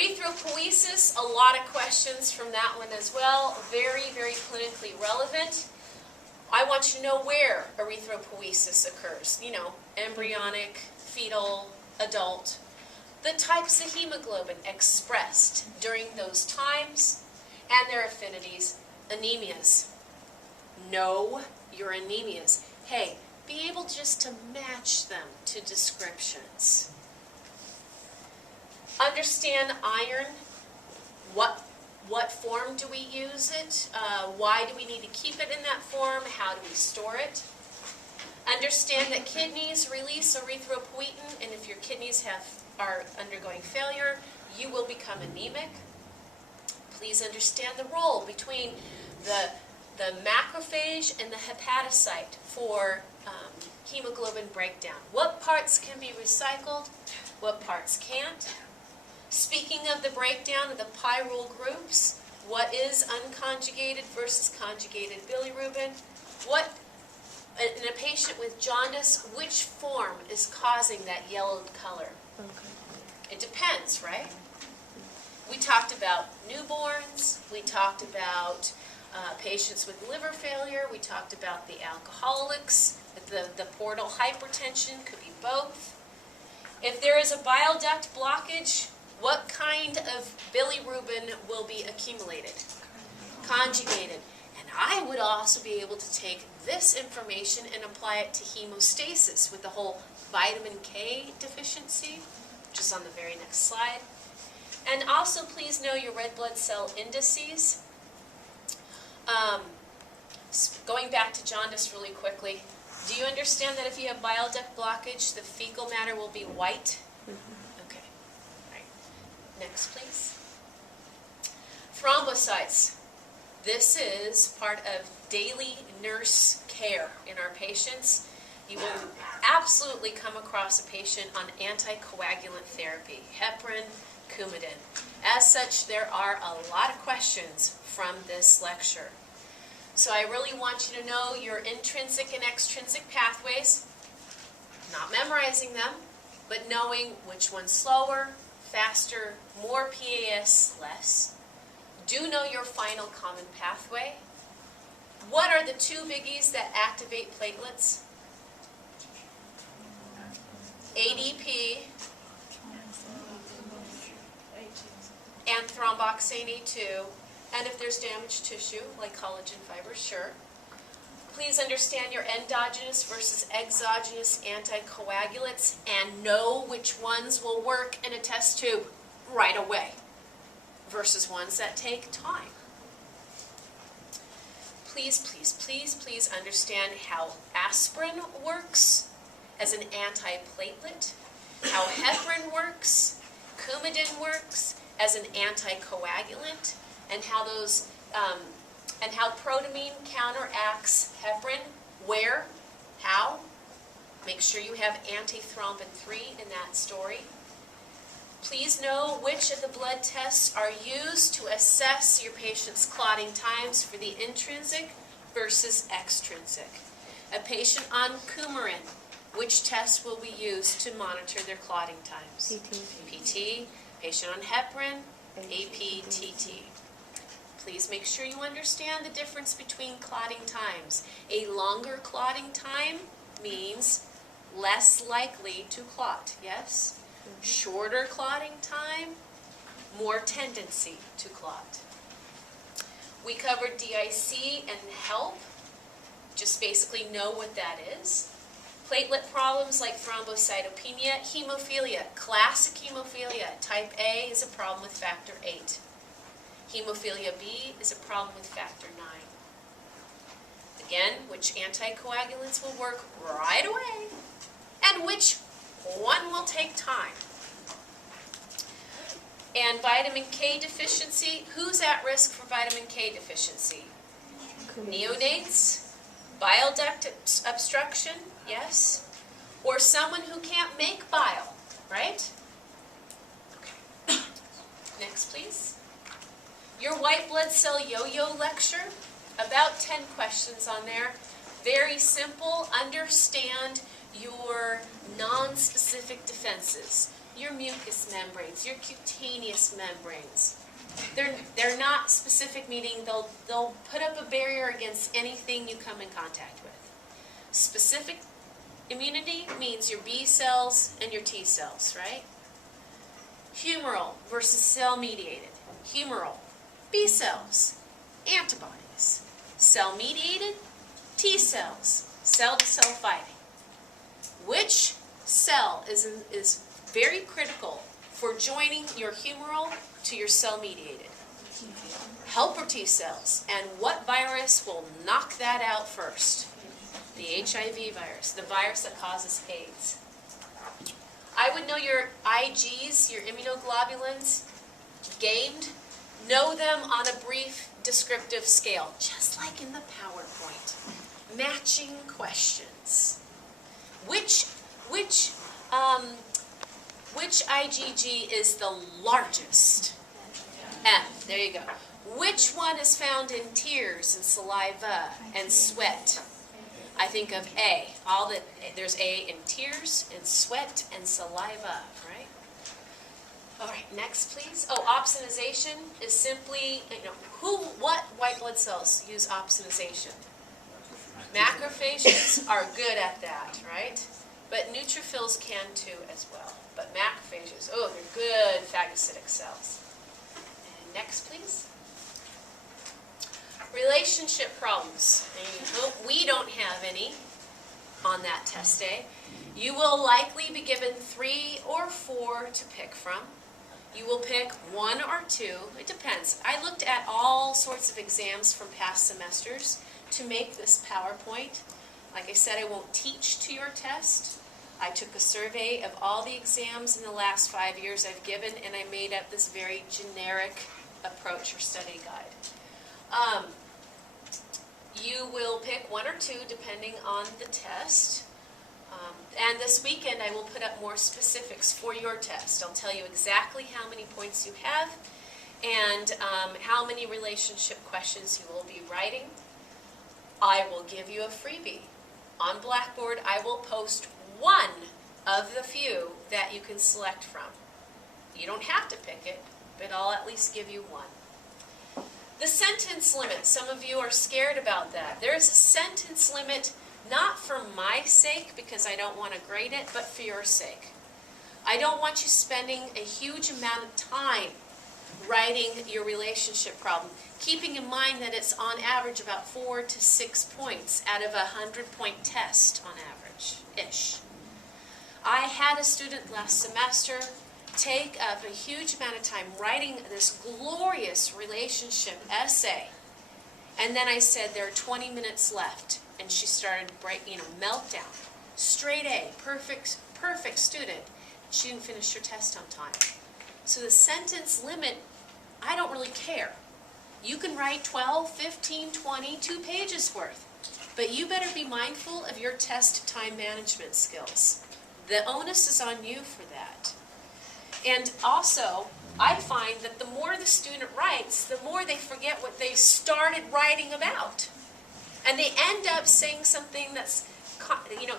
Erythropoiesis, a lot of questions from that one as well. Very, very clinically relevant. I want you to know where erythropoiesis occurs. You know, embryonic, fetal, adult. The types of hemoglobin expressed during those times and their affinities. Anemias. Know your anemias. Hey, be able just to match them to descriptions. Understand iron. What form do we use it? Why do we need to keep it in that form? How do we store it? Understand that kidneys release erythropoietin, and if your kidneys are undergoing failure, you will become anemic. Please understand the role between the macrophage and the hepatocyte for hemoglobin breakdown. What parts can be recycled? What parts can't? Speaking of the breakdown of the pyrrole groups, what is unconjugated versus conjugated bilirubin? In a patient with jaundice, which form is causing that yellowed color? Okay. It depends, right? We talked about newborns, we talked about patients with liver failure, we talked about the alcoholics, the portal hypertension, could be both. If there is a bile duct blockage, what kind of bilirubin will be accumulated? Conjugated. And I would also be able to take this information and apply it to hemostasis with the whole vitamin K deficiency, which is on the very next slide. And also please know your red blood cell indices. Going back to jaundice really quickly, do you understand that if you have bile duct blockage, the fecal matter will be white? Okay. All right. Next, please. Thrombocytes. This is part of daily nurse care in our patients. You will absolutely come across a patient on anticoagulant therapy, heparin, Coumadin. As such, there are a lot of questions from this lecture. So I really want you to know your intrinsic and extrinsic pathways, not memorizing them, but knowing which one's slower, faster, more PAS, less. Do know your final common pathway. What are the two biggies that activate platelets? ADP and thromboxane A2, and if there's damaged tissue, like collagen fibers, sure. Please understand your endogenous versus exogenous anticoagulants and know which ones will work in a test tube right away versus ones that take time. Please, please, please, please understand how aspirin works as an antiplatelet, how heparin works, Coumadin works as an anticoagulant, and how those and how protamine counteracts heparin. Where? How? Make sure you have antithrombin 3 in that story. Please know which of the blood tests are used to assess your patient's clotting times for the intrinsic versus extrinsic. A patient on coumarin, which test will be used to monitor their clotting times? PT. Patient on heparin, APTT. Please make sure you understand the difference between clotting times. A longer clotting time means less likely to clot, yes? Shorter clotting time, more tendency to clot. We covered DIC and HELP. Just basically know what that is. Platelet problems like thrombocytopenia, hemophilia, classic hemophilia. Type A is a problem with factor 8. Hemophilia B is a problem with factor 9. Again, which anticoagulants will work right away and which one will take time. And vitamin K deficiency, who's at risk for vitamin K deficiency? Neonates, bile duct obstruction, yes, or someone who can't make bile, right? Okay. Next, please. Your white blood cell yo-yo lecture, about 10 questions on there. Very simple. Understand your non-specific defenses. your mucous membranes, your cutaneous membranes. They're not specific, meaning they'll put up a barrier against anything you come in contact with. Specific immunity means your B cells and your T cells, right? Humoral versus cell-mediated. Humoral, B cells, antibodies. Cell-mediated, T cells, cell-to-cell fighting. Which cell is very critical for joining your humoral to your cell-mediated? Helper T cells. And what virus will knock that out first? The HIV virus, the virus that causes AIDS. I would know your IGs, your immunoglobulins, gamed. Know them on a brief descriptive scale, just like in the PowerPoint. Matching questions. Which IgG is the largest? M, there you go. Which one is found in tears and saliva and sweat? I think of A. There's A in tears and sweat and saliva, right? All right, next please. Oh, opsonization is simply, what white blood cells use opsonization? Macrophages are good at that, right? But neutrophils can too as well. But macrophages, oh, they're good phagocytic cells. And next please. Relationship problems. And you hope we don't have any on that test day. You will likely be given 3 or 4 to pick from. You will pick 1 or 2. It depends. I looked at all sorts of exams from past semesters to make this PowerPoint. Like I said, I won't teach to your test. I took a survey of all the exams in the last 5 years I've given, and I made up this very generic approach or study guide. You will pick 1 or 2 depending on the test. And this weekend I will put up more specifics for your test. I'll tell you exactly how many points you have and how many relationship questions you will be writing. I will give you a freebie. On Blackboard I will post 1 of the few that you can select from. You don't have to pick it, but I'll at least give you 1. The sentence limit, some of you are scared about that. There is a sentence limit, not for my sake, because I don't want to grade it, but for your sake. I don't want you spending a huge amount of time writing your relationship problem, keeping in mind that it's on average about 4 to 6 points out of a 100-point test on average-ish. I had a student last semester take up a huge amount of time writing this glorious relationship essay. And then I said, there are 20 minutes left. And she started meltdown. Straight A, perfect student. She didn't finish her test on time. So the sentence limit, I don't really care. You can write 12, 15, 20, 2 pages worth. But you better be mindful of your test time management skills. The onus is on you for that. And also, I find that the more the student writes, the more they forget what they started writing about. And they end up saying something that's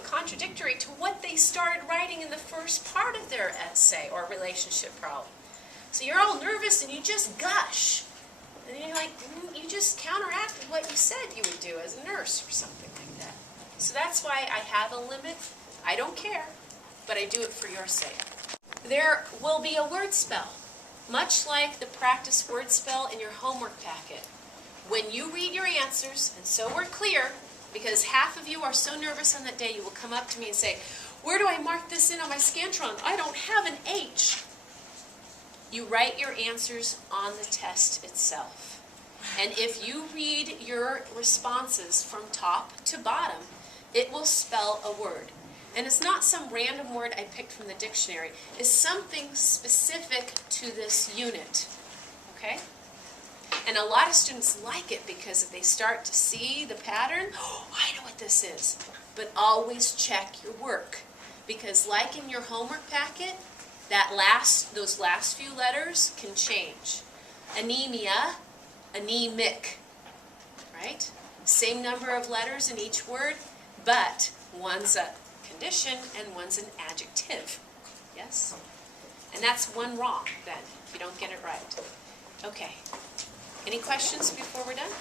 contradictory to what they started writing in the first part of their essay or relationship problem. So you're all nervous and you just gush. And you're like, you just counteracted what you said you would do as a nurse or something like that. So that's why I have a limit. I don't care, but I do it for your sake. There will be a word spell, much like the practice word spell in your homework packet. When you read your answers, and so we're clear, because half of you are so nervous on that day, you will come up to me and say, where do I mark this in on my Scantron? I don't have an H. You write your answers on the test itself. And if you read your responses from top to bottom, it will spell a word. And it's not some random word I picked from the dictionary. It's something specific to this unit. Okay? And a lot of students like it because if they start to see the pattern, oh, I know what this is. But always check your work. Because like in your homework packet, those last few letters can change. Anemia, anemic. Right? Same number of letters in each word, but one's a condition and one's an adjective. Yes? And that's one wrong then, if you don't get it right. Okay. Any questions before we're done?